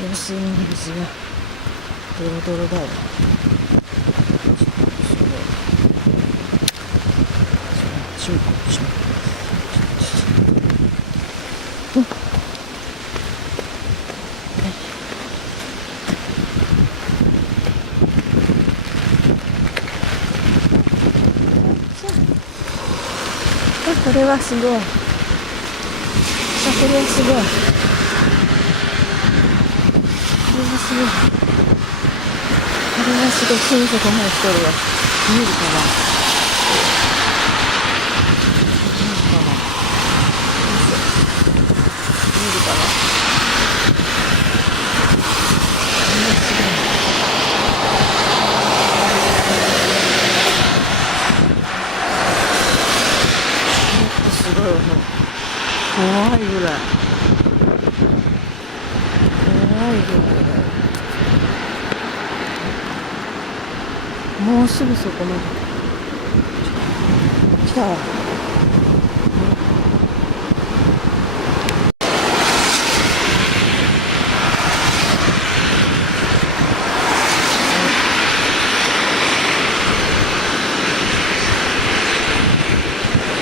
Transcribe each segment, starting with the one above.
安いの水がドロドロだよ。こっちもこれはすごい。これはすごい。これはすごい。これはすごい。金属も一人は見えるかな。見えるかな。すごい。怖いぐらい。怖いぐらいだよ。もうすぐそこまで来た。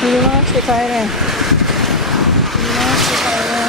振り回して帰れん。振り回して帰れん。